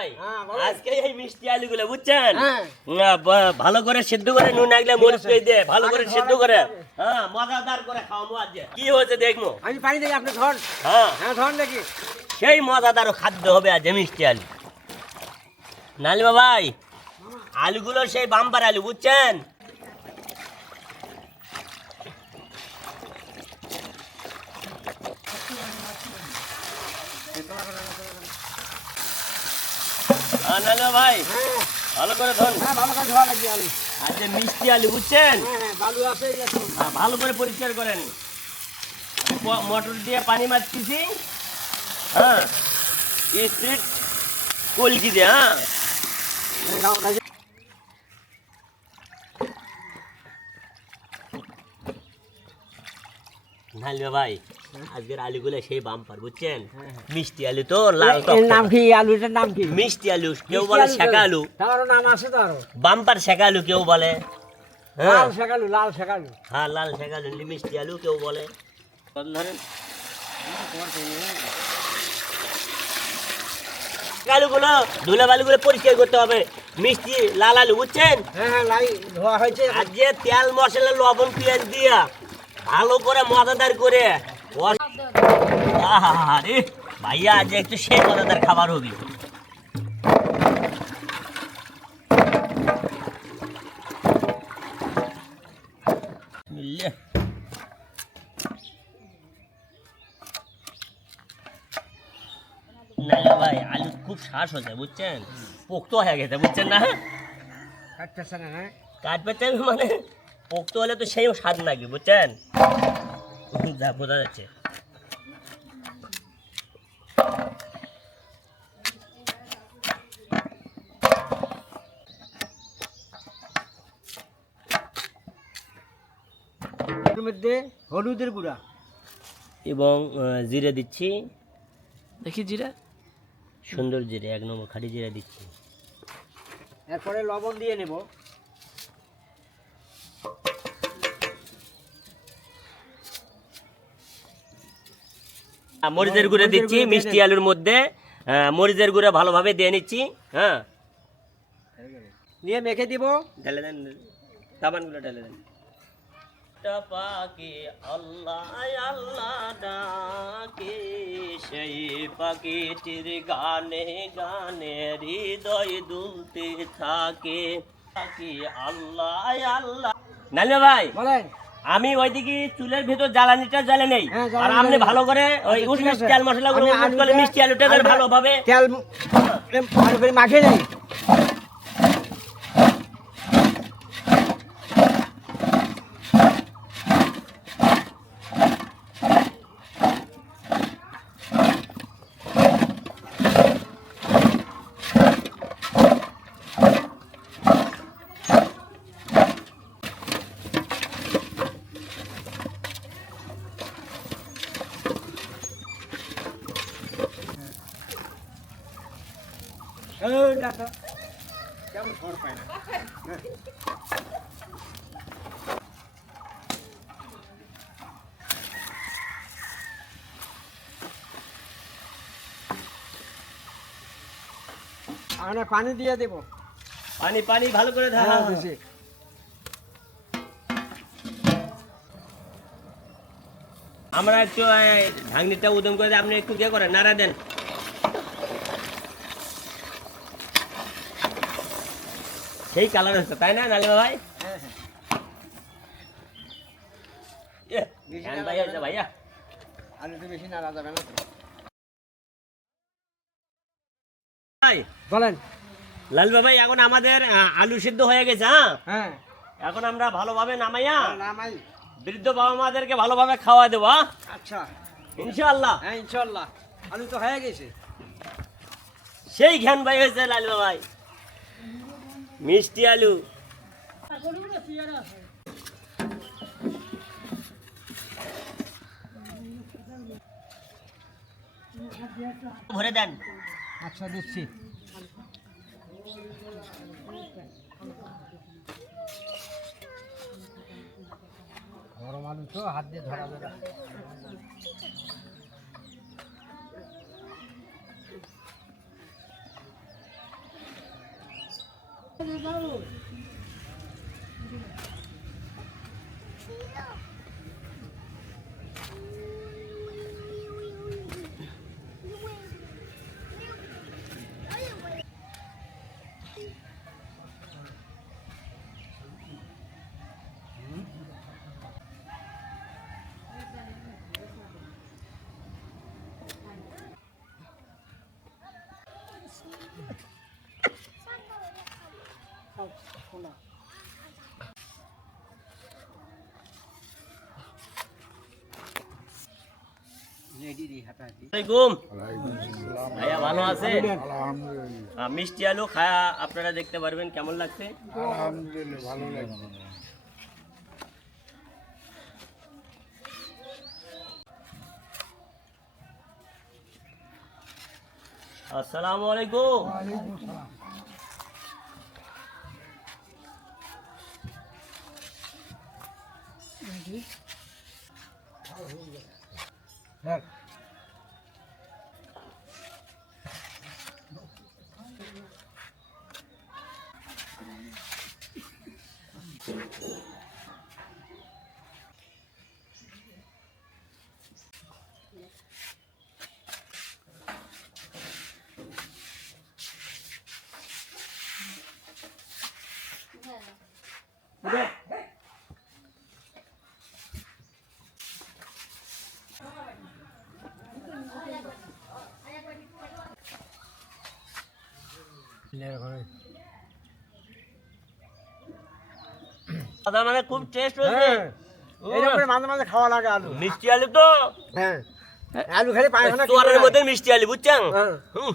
ভাই আজকে এই মিষ্টি আলুগুলো বুঝছেন ভালো করে সিদ্ধ করে নুন আগলে মরিচ দিয়ে ভালো করে সিদ্ধ করে হ্যাঁ মজাদার করে খাওয়াবো আজ কি হয়েছে দেখবো আমি পানি দেখি আপনি ধর হ্যাঁ ধর দেখি সেই মজাদার খাদ্য হবে আজ মিষ্টি আলু নালিমা ভাই আলুগুলো সেই বাম্পার আলু বুঝছেন নালিমা ভাই ভালো করে ধরুন ভালো করে ধোয়া লাগবে আলু আচ্ছা মিষ্টি আলু বুঝছেন বালু আছে ভালো করে পরিষ্কার করেন মোটর দিয়ে পানি মারতেছি হ্যাঁ স্ট্রিট কলকি দিয়ে হ্যাঁ নালিমা ভাই আজকের আলুগুলো সেই বাম্পার বুঝছেন মিষ্টি আলু তো লাল নাম কি আলুটার নাম কি মিষ্টি আলু কেউ বলে শেখা আলু তার নাম আছে তো আরো বাম্পার শেখা আলু কেউ বলে লাল শেখালু লাল শেখালু হ্যাঁ লাল শেখা আলু মিষ্টি আলু কেউ বলে ধরেন আলুগুলো ধুলা বালুগুলো পরিষ্কার করতে হবে মিষ্টি লাল আলু বুঝছেন হ্যাঁ লাই ধোয়া হয়েছে আর যে তেল মশলা লবণ পেঁয়াজ দিয়া ভালো করে মজাদার করে আরে ভাইয়া আজ একটু সেই মজাদার খাবার হবে ভাই আলু খুব শ্বাস হয়েছে বুঝছেন পোক্ত হয়ে গেছে বুঝছেন না কাটতেছে না কাটবে মানে পোক্ত হলে তো সেই স্বাদ লাগবে বুঝছেন যা বোঝা যাচ্ছে মধ্যে হলুদের গুঁড়া এবং জিরে দিচ্ছি দেখি জিরা সুন্দর জিরে 1 নম্বর খাঁটি জিরে দিচ্ছি এরপরে লবণ দিয়ে নেব মরিচের গুঁড়ো দিচ্ছি মিষ্টি আলুর মধ্যে মরিচের গুঁড়ো ভালোভাবে দিয়ে নিচ্ছি হ্যাঁ নিয়ে মেখে দিব ঢেলে দেন সাবানগুলো ঢেলে দেন পাখি আল্লাহ আল্লাহ ডাকে সেই পাখিটির গানে গানে হৃদয় দুলতে থাকে পাখি আল্লাহ আল্লাহ নালিমা ভাই বলেন আমি ওইদিকে চুলের ভিতর জ্বালানিটা জ্বালে নেই আর আপনি ভালো করে ওই উষ্ণ তেল মশলাগুলো করে মিষ্টি আলুটা ভালোভাবে তেল ভালো করে মাখিয়ে দেয় কেমন খড় পায় না আমরা পানি দিয়ে দেব পানি পানি ভালো করে ঢালা হয়েছে আমরা একটু ঢাকনিটা উদম করে আপনি একটু কে করেন নাড়া দেন সেই কালার হচ্ছে তাই না নালিমা ভাই ভাইয়া আলুটা বেশি নাড়া যাবে না বলেন লালবা ভাই এখন আমাদের আলু সিদ্ধ হয়ে গেছে হ্যাঁ এখন আমরা ভালোভাবে নামাইয়া নামাই বৃদ্ধ বাবা মাদেরকে ভালোভাবে খাওয়া দেবো আচ্ছা ইনশাআল্লাহ হ্যাঁ ইনশাআল্লাহ আলু তো হয়ে গেছে সেই ঘ্যান ভাই হয়েছে লালবা ভাই মিষ্টি আলু ভরে দেন আচ্ছা দিচ্ছি গরম আলু তো হাত দিয়ে ধরা যাবে আলাইকুম। ভাইয়া ভালো আছেন? মিষ্টি আলু খায়া আপনারা দেখতে পারবেন কেমন লাগছে। আলহামদুলিল্লাহ ভালো লাগছে। আসসালামু আলাইকুম। ওয়ালাইকুম সালাম। হ্যাঁ দাদা মানে খুব টেস্ট হয়েছে। এইরকম করে মাঝে মাঝে খাওয়া লাগে আলু। মিষ্টি আলু তো হ্যাঁ আলু খেলে পায়খানা চোয়ারের মধ্যে মিষ্টি আলু বুঝছেন। হ্যাঁ। হুম।